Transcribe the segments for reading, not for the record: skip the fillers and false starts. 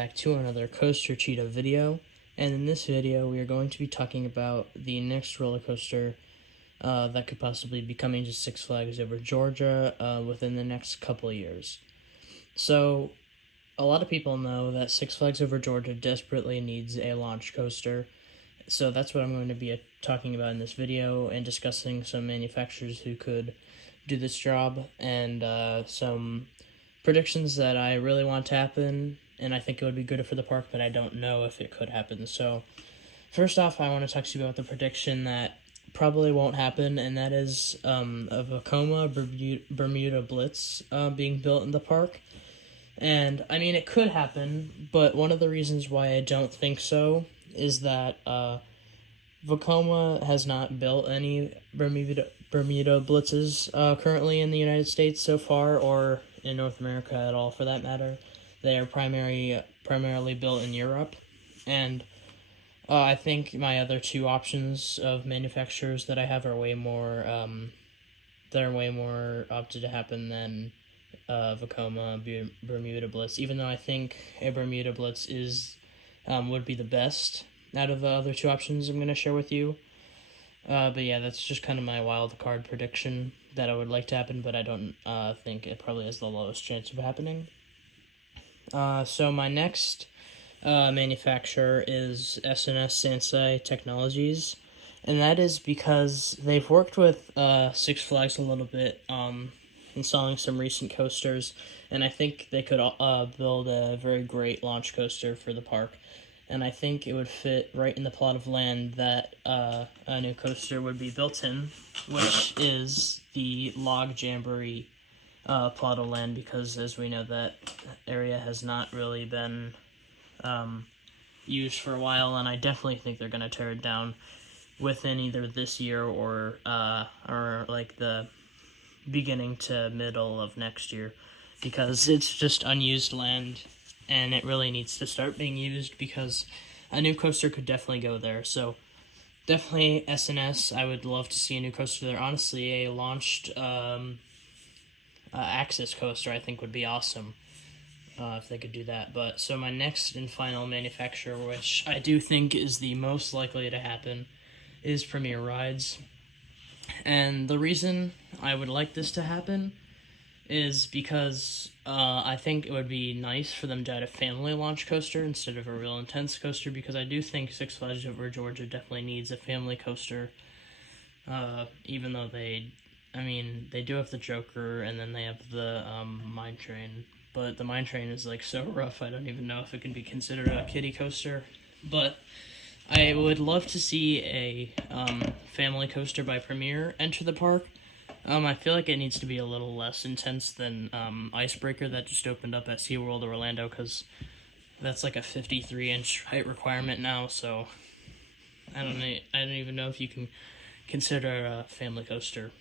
back to another Coaster Cheetah video, and in this video we are going to be talking about the next roller coaster that could possibly be coming to Six Flags Over Georgia within the next couple of years. So, a lot of people know that Six Flags Over Georgia desperately needs a launch coaster, so that's what I'm going to be talking about in this video and discussing some manufacturers who could do this job and some predictions that I really want to happen, and I think it would be good for the park, but I don't know if it could happen. So, first off, I want to talk to you about the prediction that probably won't happen, and that is a Vekoma Bermuda Blitz being built in the park. And, I mean, it could happen, but one of the reasons why I don't think so is that Vekoma has not built any Bermuda Blitzes currently in the United States so far, or in North America at all for that matter. They are primarily built in Europe, and I think my other two options of manufacturers that I have are way more opted to happen than Vekoma Bermuda Blitz, even though I think a Bermuda Blitz would be the best out of the other two options I'm going to share with you. But yeah, that's just kind of my wild card prediction that I would like to happen, but I don't think it probably has the lowest chance of happening. So my next manufacturer is SNS Sansei Technologies, and that is because they've worked with Six Flags a little bit, installing some recent coasters, and I think they could build a very great launch coaster for the park. And I think it would fit right in the plot of land that a new coaster would be built in, which is the Log Jamboree plot of land, because as we know, that area has not really been used for a while, and I definitely think they're going to tear it down within either this year or like the beginning to middle of next year, because it's just unused land. And it really needs to start being used because a new coaster could definitely go there. So, definitely SNS. I would love to see a new coaster there. Honestly, a launched Axis coaster I think would be awesome if they could do that. But so my next and final manufacturer, which I do think is the most likely to happen, is Premier Rides. And the reason I would like this to happen is because I think it would be nice for them to add a family launch coaster instead of a real intense coaster, because I do think Six Flags Over Georgia definitely needs a family coaster, even though they do have the Joker, and then they have the Mine Train, but the Mine Train is like so rough, I don't even know if it can be considered a kiddie coaster. But I would love to see a family coaster by Premier enter the park. I feel like it needs to be a little less intense than Icebreaker that just opened up at SeaWorld Orlando, because that's like a 53-inch height requirement now, so I don't even know if you can consider a family coaster.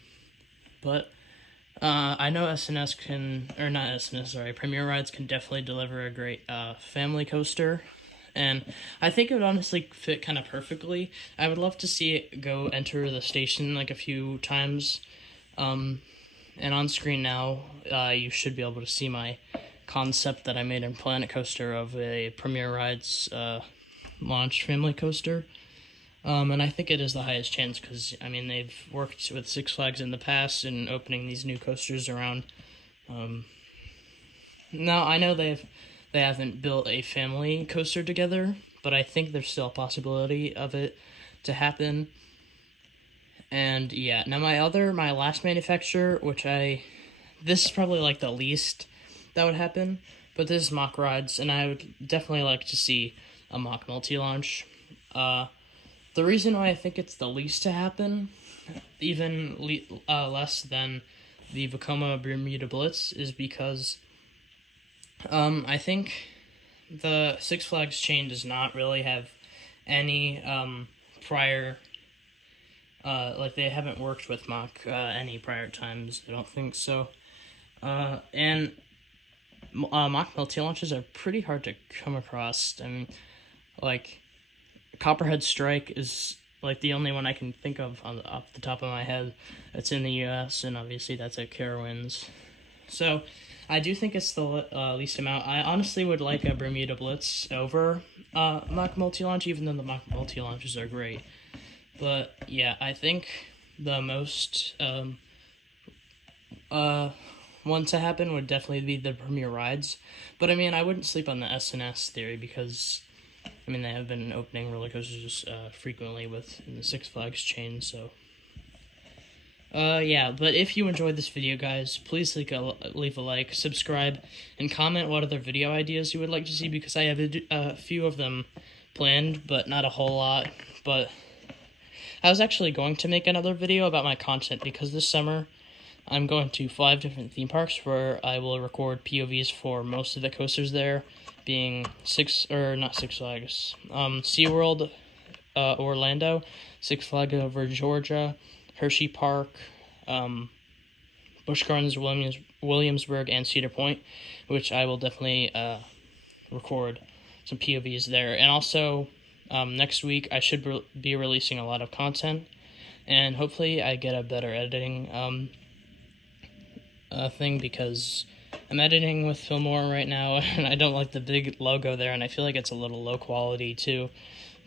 But I know Premier Rides can definitely deliver a great family coaster, and I think it would honestly fit kind of perfectly. I would love to see it go enter the station like a few times. And on screen now, you should be able to see my concept that I made in Planet Coaster of a Premier Rides launch family coaster. And I think it is the highest chance because, I mean, they've worked with Six Flags in the past in opening these new coasters around. Now, I know they haven't built a family coaster together, but I think there's still a possibility of it to happen. And yeah, now my last manufacturer, this is probably like the least that would happen, but this is Mock Rides, and I would definitely like to see a Mock multi-launch. The reason why I think it's the least to happen, even less than the Vekoma Bermuda Blitz, is because I think the Six Flags chain does not really have any prior. They haven't worked with Mock any prior times, I don't think so. And Mock multi-launches are pretty hard to come across. I mean, like, Copperhead Strike is like the only one I can think of off the top of my head that's in the US, and obviously that's at Carowinds. So, I do think it's the least amount. I honestly would like a Bermuda Blitz over mock multi-launch, even though the mock multi-launches are great. But yeah, I think the most one to happen would definitely be the Premier Rides. But I mean, I wouldn't sleep on the S&S theory because, I mean, they have been opening roller coasters frequently within the Six Flags chain, so. Yeah, but if you enjoyed this video, guys, please leave a like, subscribe, and comment what other video ideas you would like to see, because I have a few of them planned, but not a whole lot. But I was actually going to make another video about my content, because this summer I'm going to 5 different theme parks where I will record POVs for most of the coasters there, being SeaWorld, Orlando, Six Flags Over Georgia, Hershey Park, Busch Gardens, Williamsburg, and Cedar Point, which I will definitely record some POVs there. And also, next week I should be releasing a lot of content, and hopefully I get a better editing thing, because I'm editing with Filmora right now, and I don't like the big logo there, and I feel like it's a little low quality too.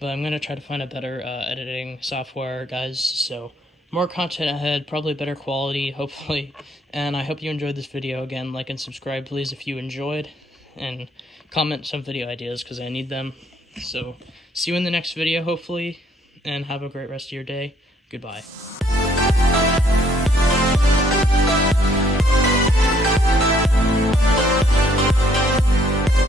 But I'm going to try to find a better editing software, guys, so more content ahead, probably better quality, hopefully. And I hope you enjoyed this video. Again, like and subscribe, please, if you enjoyed. And comment some video ideas, because I need them. So, see you in the next video, hopefully. And have a great rest of your day. Goodbye.